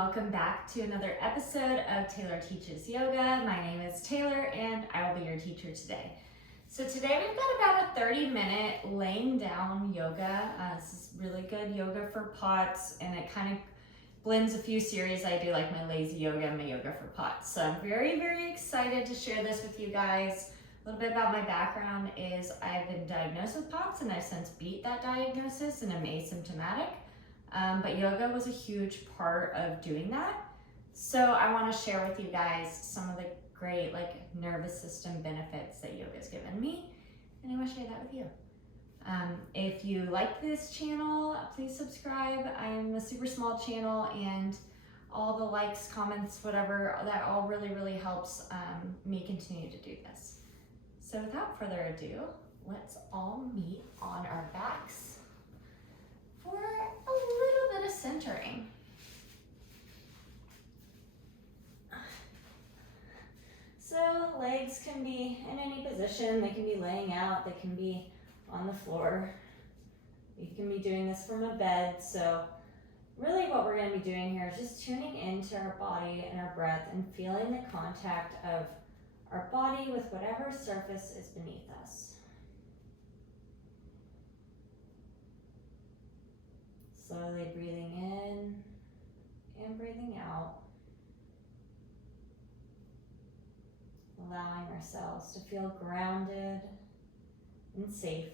welcome back to another episode of Taylor Teaches Yoga. My name is Taylor and I will be your teacher today. So today we've got about a 30-minute laying down yoga. This is really good yoga for POTS, and it kind of blends a few series I do, like my lazy yoga and my yoga for POTS. So I'm very, very excited to share this with you guys. A little bit about my background is I've been diagnosed with POTS and I've since beat that diagnosis and I'm asymptomatic. But yoga was a huge part of doing that. So I want to share with you guys some of the great nervous system benefits that yoga's given me, and I want to share that with you. If you like this channel, please subscribe. I'm a super small channel, and all the likes, comments, whatever, that all really helps me continue to do this. So without further ado, let's all meet on our backs for a little bit of centering. So legs can be in any position. They can be laying out, they can be on the floor. You can be doing this from a bed. So really what we're going to be doing here is just tuning into our body and our breath and feeling the contact of our body with whatever surface is beneath us. Slowly breathing in and breathing out. Allowing ourselves to feel grounded and safe.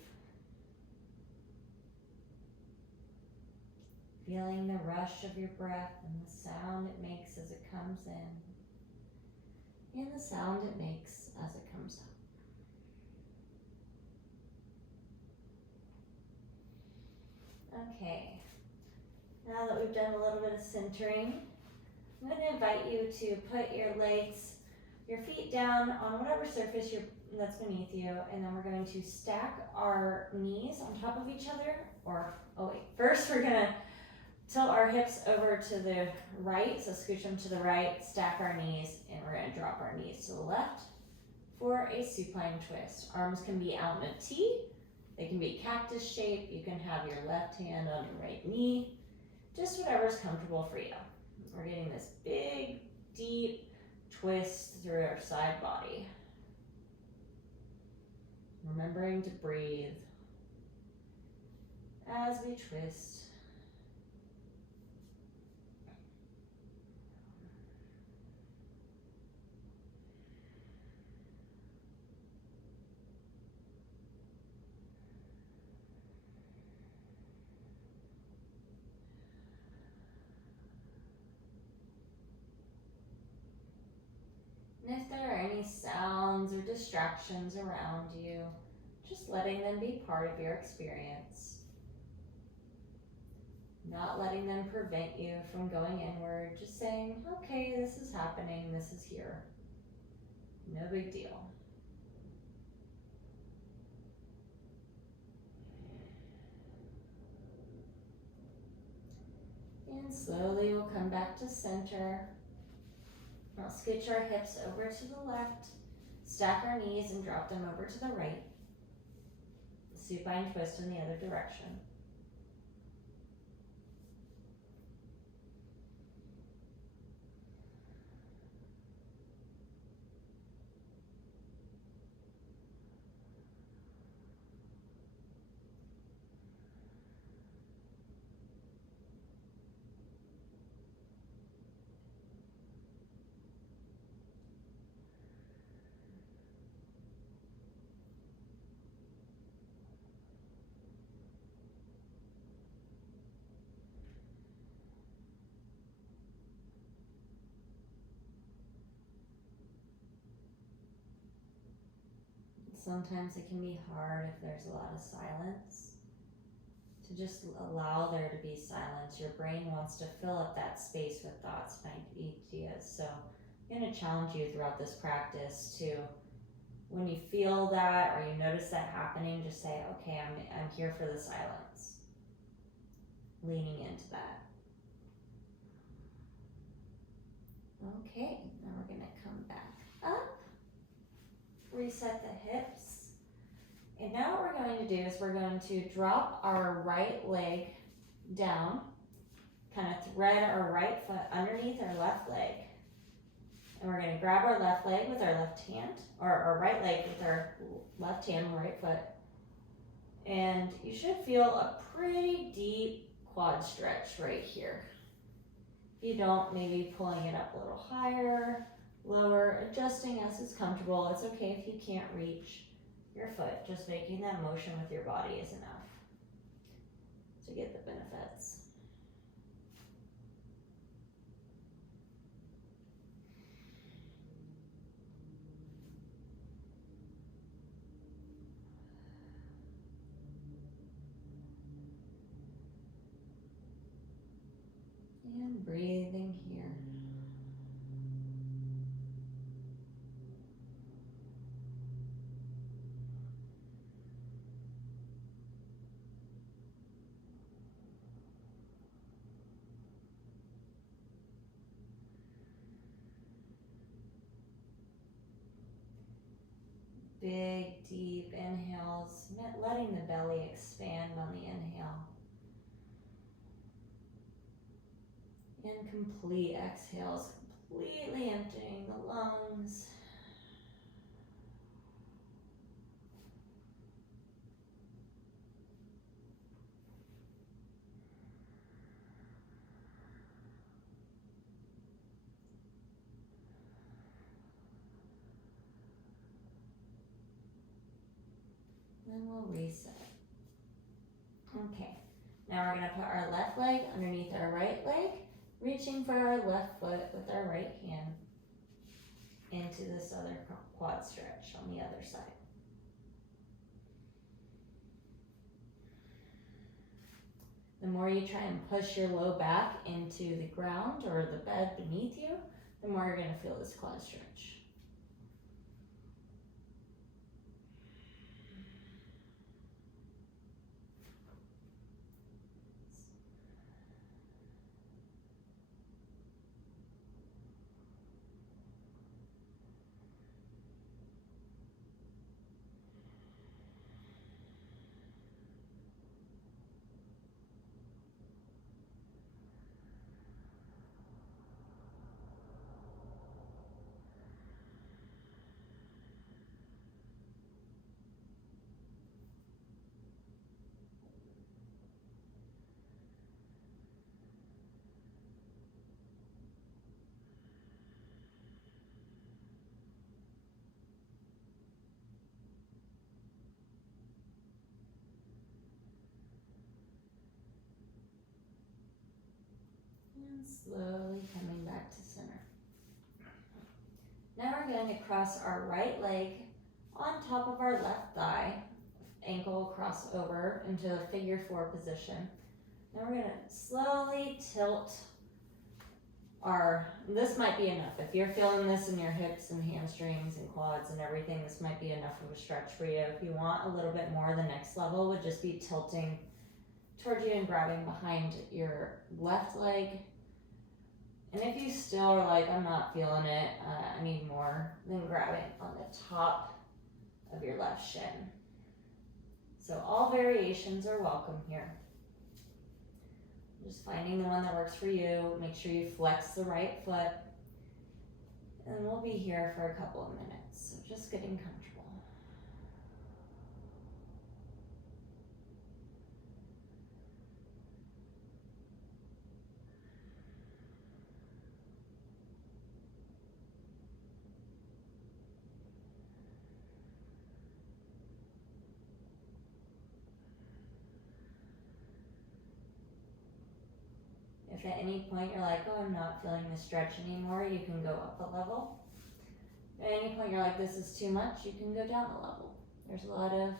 Feeling the rush of your breath and the sound it makes as it comes in, and the sound it makes as it comes out. Okay. Now that we've done a little bit of centering, I'm going to invite you to put your feet down on whatever surface that's beneath you, and then we're going to stack our knees on top of each other, first we're going to tilt our hips over to the right, so scooch them to the right, stack our knees, and we're going to drop our knees to the left for a supine twist. Arms can be out in a T, they can be cactus shape, you can have your left hand on your right knee, just whatever's comfortable for you. We're getting this big, deep twist through our side body. Remembering to breathe as we twist. And if there are any sounds or distractions around you, just letting them be part of your experience. Not letting them prevent you from going inward, just saying, okay, this is happening, this is here. No big deal. And slowly we'll come back to center. We'll scooch our hips over to the left, stack our knees and drop them over to the right. Supine twist in the other direction. Sometimes it can be hard if there's a lot of silence to just allow there to be silence. Your brain wants to fill up that space with thoughts and ideas. So I'm going to challenge you throughout this practice to, when you feel that or you notice that happening, just say, okay, I'm here for the silence. Leaning into that. Okay, now we're going to come back up. Reset the hips. And now what we're going to do is we're going to drop our right leg down, kind of thread our right foot underneath our left leg. And we're going to grab our left leg with our left hand, or our right leg with our left hand, right foot. And you should feel a pretty deep quad stretch right here. If you don't, maybe pulling it up a little higher, lower, adjusting as is comfortable. It's okay if you can't reach your foot. Just making that motion with your body is enough to get the benefits. And breathing here. Big, deep inhales, letting the belly expand on the inhale. And complete exhales, completely emptying the lungs. Then we'll reset. Okay, now we're going to put our left leg underneath our right leg, reaching for our left foot with our right hand into this other quad stretch on the other side. The more you try and push your low back into the ground or the bed beneath you, the more you're going to feel this quad stretch. And slowly coming back to center. Now we're going to cross our right leg on top of our left thigh, ankle cross over into a figure 4 position. Now we're going to slowly tilt this might be enough. If you're feeling this in your hips and hamstrings and quads and everything, this might be enough of a stretch for you. If you want a little bit more, the next level would just be tilting towards you and grabbing behind your left leg. And if you still are like, I'm not feeling it, I need more, then grabbing on the top of your left shin. So all variations are welcome here. Just finding the one that works for you. Make sure you flex the right foot. And we'll be here for a couple of minutes. So just getting comfortable. If at any point you're like, oh, I'm not feeling the stretch anymore, you can go up a level. At any point you're like, this is too much, you can go down a level. There's a lot of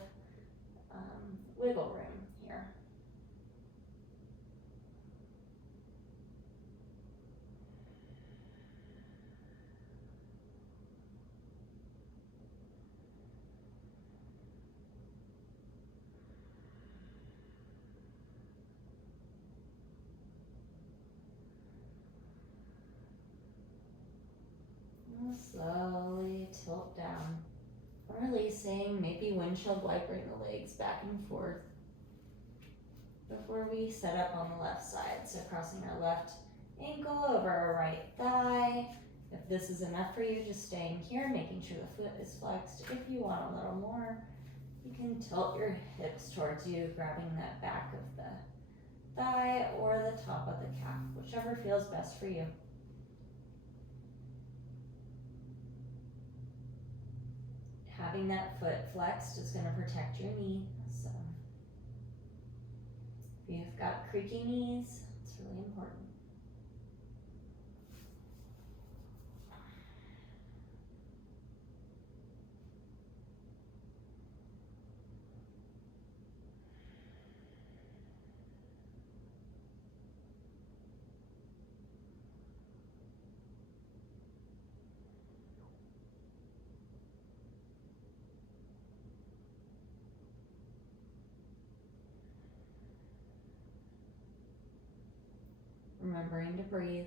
wiggle room here. Slowly tilt down, releasing, maybe windshield wipering the legs back and forth. before we set up on the left side. So crossing our left ankle over our right thigh. If this is enough for you, just staying here, making sure the foot is flexed. If you want a little more, you can tilt your hips towards you, grabbing that back of the thigh or the top of the calf, whichever feels best for you. Having that foot flexed is going to protect your knee. So if you've got creaky knees, it's really important. Remembering to breathe.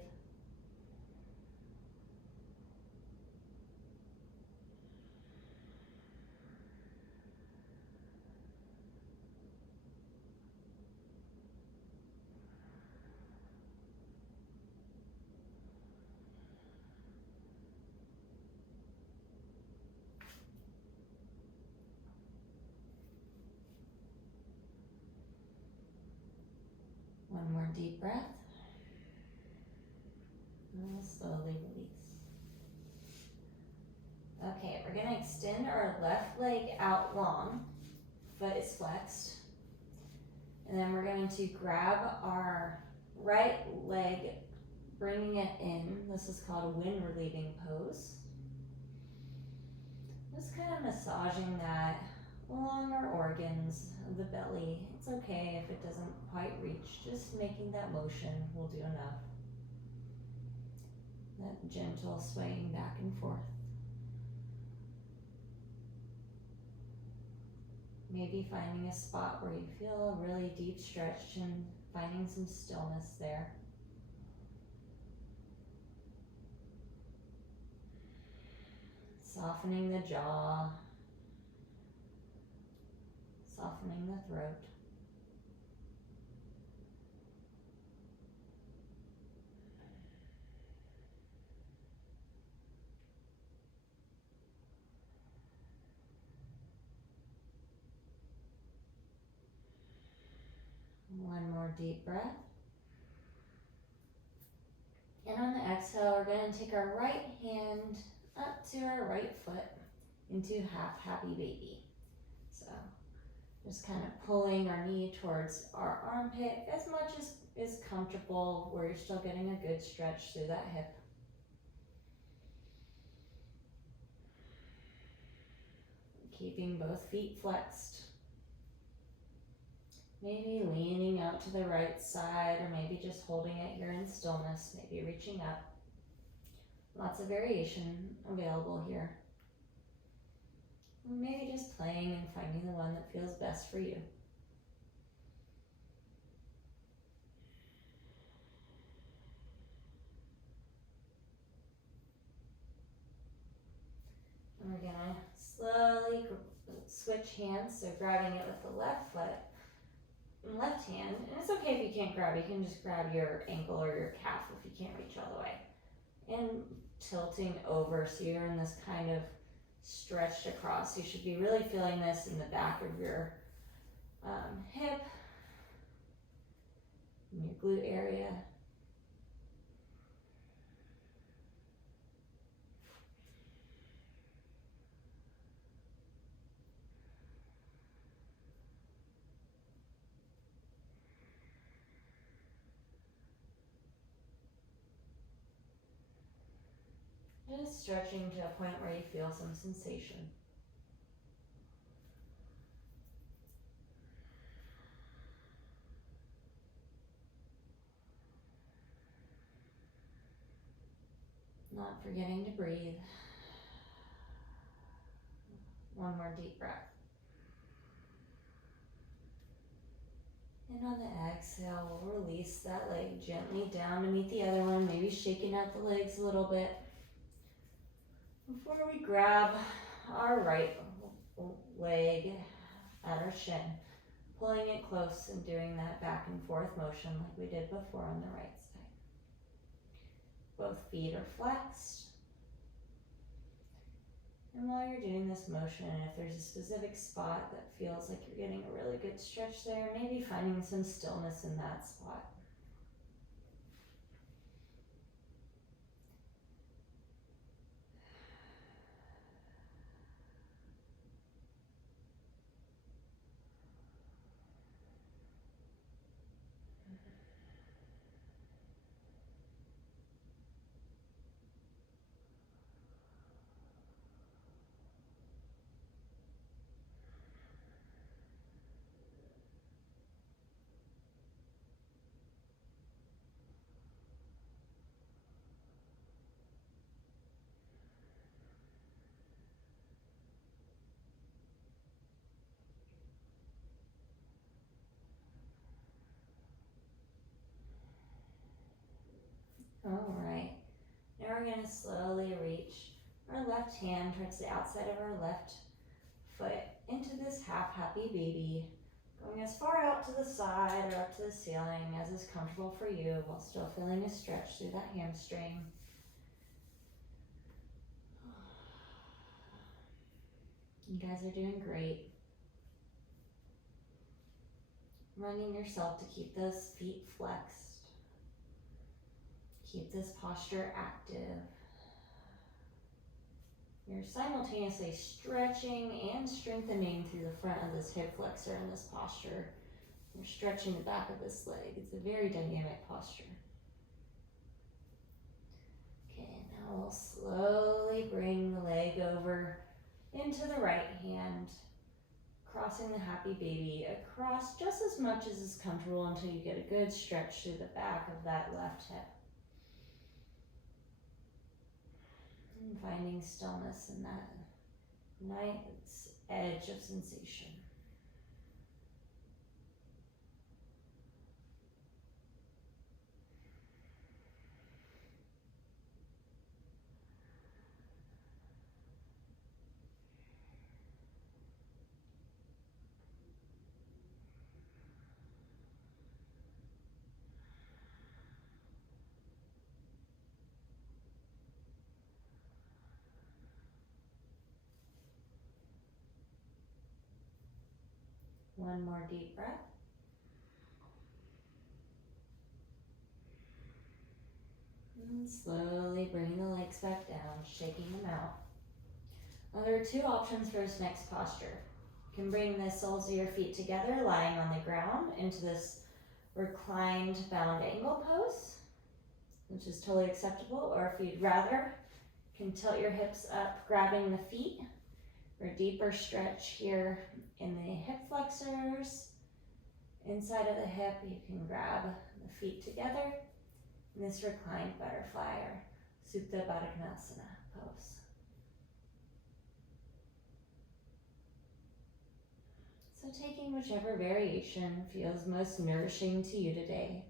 One more deep breath. And we'll slowly release. Okay, we're going to extend our left leg out long. Foot is flexed. And then we're going to grab our right leg, bringing it in. This is called a wind relieving pose. Just kind of massaging that along our organs of the belly. It's okay if it doesn't quite reach, just making that motion will do enough. That gentle swaying back and forth. Maybe finding a spot where you feel a really deep stretch and finding some stillness there. Softening the jaw, softening the throat. One more deep breath. And on the exhale, we're going to take our right hand up to our right foot into half happy baby. So just kind of pulling our knee towards our armpit as much as is comfortable, where you're still getting a good stretch through that hip. Keeping both feet flexed. Maybe leaning out to the right side, or maybe just holding it here in stillness, maybe reaching up. Lots of variation available here. Or maybe just playing and finding the one that feels best for you. And we're gonna slowly switch hands, so grabbing it with the left foot and left hand. And it's okay if you can't grab, you can just grab your ankle or your calf if you can't reach all the way. And tilting over, so you're in this kind of stretched across. You should be really feeling this in the back of your hip, in your glute area. Just stretching to a point where you feel some sensation. Not forgetting to breathe. One more deep breath. And on the exhale, we'll release that leg gently down to meet the other one, maybe shaking out the legs a little bit. Before we grab our right leg at our shin, pulling it close and doing that back and forth motion like we did before on the right side. Both feet are flexed. And while you're doing this motion, if there's a specific spot that feels like you're getting a really good stretch there, maybe finding some stillness in that spot. All right, now we're going to slowly reach our left hand towards the outside of our left foot into this half happy baby, going as far out to the side or up to the ceiling as is comfortable for you while still feeling a stretch through that hamstring. You guys are doing great. Reminding yourself to keep those feet flexed. Keep this posture active. You're simultaneously stretching and strengthening through the front of this hip flexor in this posture. You're stretching the back of this leg. It's a very dynamic posture. Okay, now we'll slowly bring the leg over into the right hand, crossing the happy baby across just as much as is comfortable until you get a good stretch through the back of that left hip. And finding stillness in that nice edge of sensation. One more deep breath. And slowly bringing the legs back down, shaking them out. Now there are two options for this next posture. You can bring the soles of your feet together, lying on the ground, into this reclined bound angle pose, which is totally acceptable. Or if you'd rather, you can tilt your hips up, grabbing the feet for a deeper stretch here in the hip flexors. Inside of the hip, you can grab the feet together in this reclined butterfly or Supta Baddha Konasana pose. So taking whichever variation feels most nourishing to you today.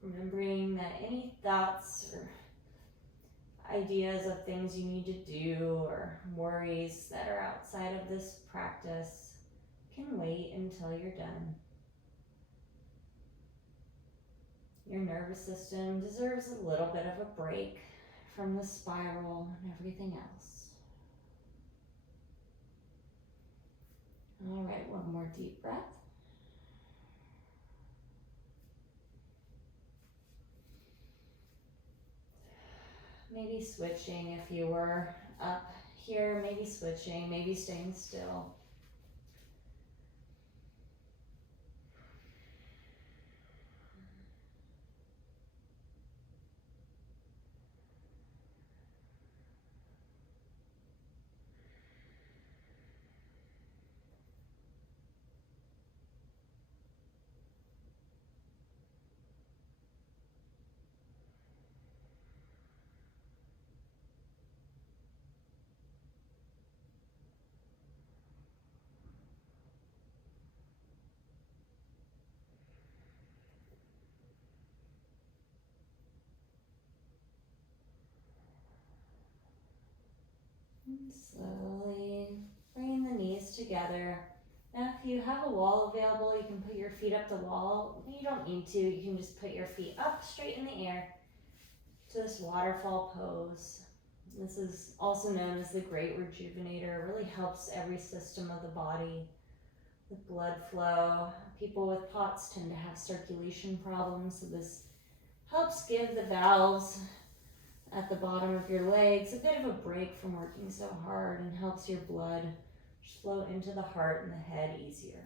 Remembering that any thoughts or ideas of things you need to do or worries that are outside of this practice can wait until you're done. Your nervous system deserves a little bit of a break from the spiral and everything else. All right, one more deep breath. Maybe switching if you were up here, maybe switching, maybe staying still. And slowly bringing the knees together. Now if you have a wall available, you can put your feet up the wall. You don't need to. You can just put your feet up straight in the air to this waterfall pose. This is also known as the Great Rejuvenator. It really helps every system of the body with blood flow. People with POTS tend to have circulation problems, so this helps give the valves at the bottom of your legs a bit of a break from working so hard and helps your blood flow into the heart and the head easier.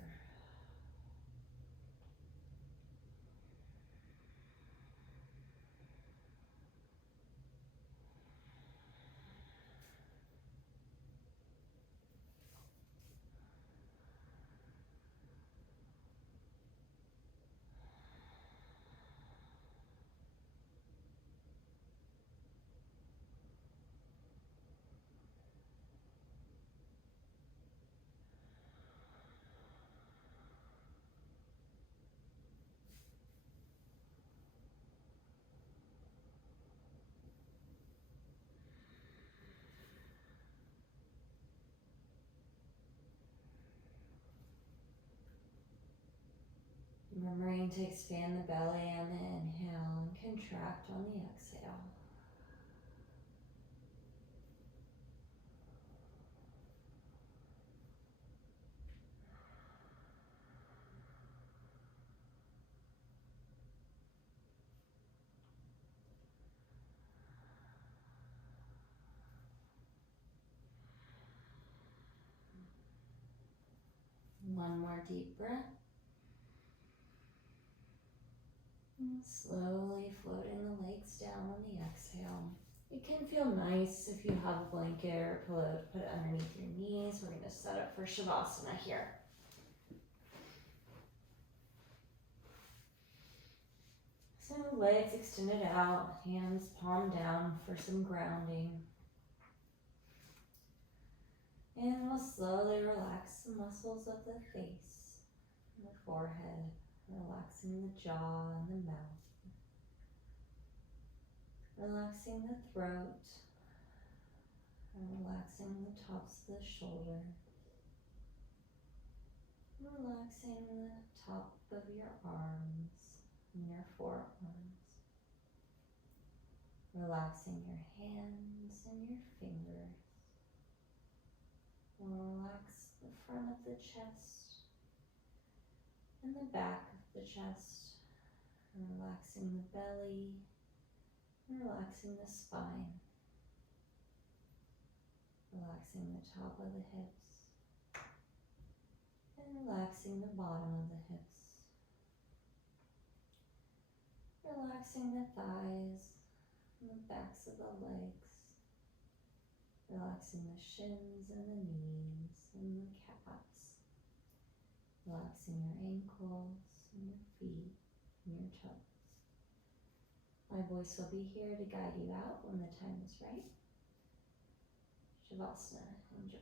Remembering to expand the belly on the inhale and contract on the exhale. One more deep breath. And slowly floating the legs down on the exhale. It can feel nice if you have a blanket or pillow to put underneath your knees. We're going to set up for Shavasana here. So legs extended out, hands palm down for some grounding. And we'll slowly relax the muscles of the face and the forehead, relaxing the jaw and the mouth. Relaxing the throat, and relaxing the tops of the shoulder. Relaxing the top of your arms and your forearms. Relaxing your hands and your fingers. Relax the front of the chest and the back of the chest. Relaxing the belly. Relaxing the spine. Relaxing the top of the hips. And relaxing the bottom of the hips. Relaxing the thighs and the backs of the legs. Relaxing the shins and the knees and the calves. Relaxing your ankles and your feet and your toes. My voice will be here to guide you out when the time is right. Shavasana, enjoy.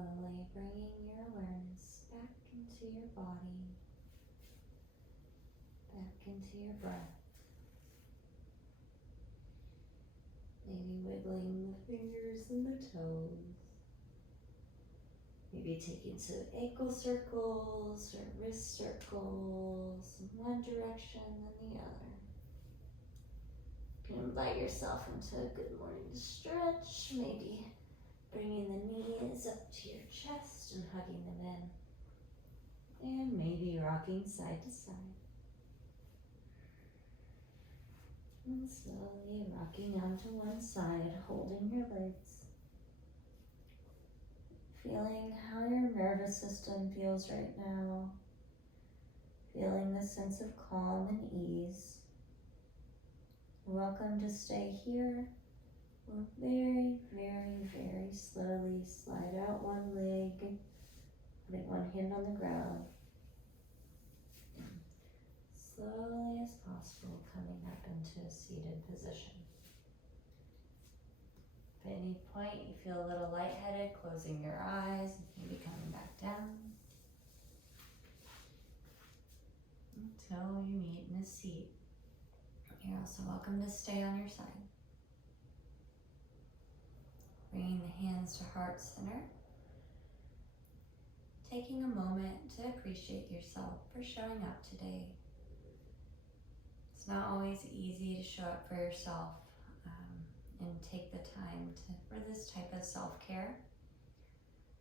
slowly bringing your awareness back into your body, back into your breath. Maybe wiggling the fingers and the toes. Maybe taking some ankle circles or wrist circles in one direction and the other. You can invite yourself into a good morning stretch, maybe bringing the knees up to your chest and hugging them in. And maybe rocking side to side. And slowly rocking onto one side, holding your legs. Feeling how your nervous system feels right now. Feeling the sense of calm and ease. You're welcome to stay here. We'll very, very, very slowly slide out one leg, putting one hand on the ground. Slowly as possible, coming up into a seated position. If at any point you feel a little lightheaded, closing your eyes, maybe coming back down. Until you meet in a seat. You're also welcome to stay on your side. Bringing the hands to heart center. Taking a moment to appreciate yourself for showing up today. It's not always easy to show up for yourself and take the time for this type of self-care.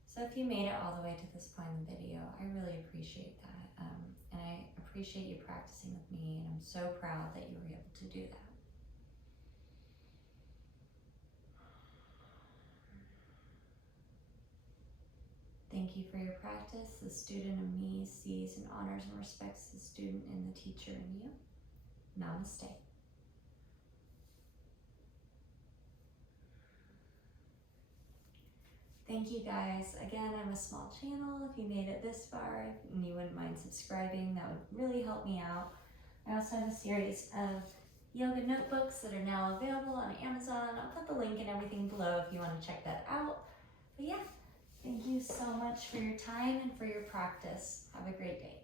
So if you made it all the way to this point in the video, I really appreciate that. And I appreciate you practicing with me, and I'm so proud that you were able to do that. Thank you for your practice. The student in me sees and honors and respects the student and the teacher in you. Namaste. Thank you guys. Again, I'm a small channel. If you made it this far and you wouldn't mind subscribing, that would really help me out. I also have a series of yoga notebooks that are now available on Amazon. I'll put the link and everything below if you want to check that out. But yeah, thank you so much for your time and for your practice. Have a great day.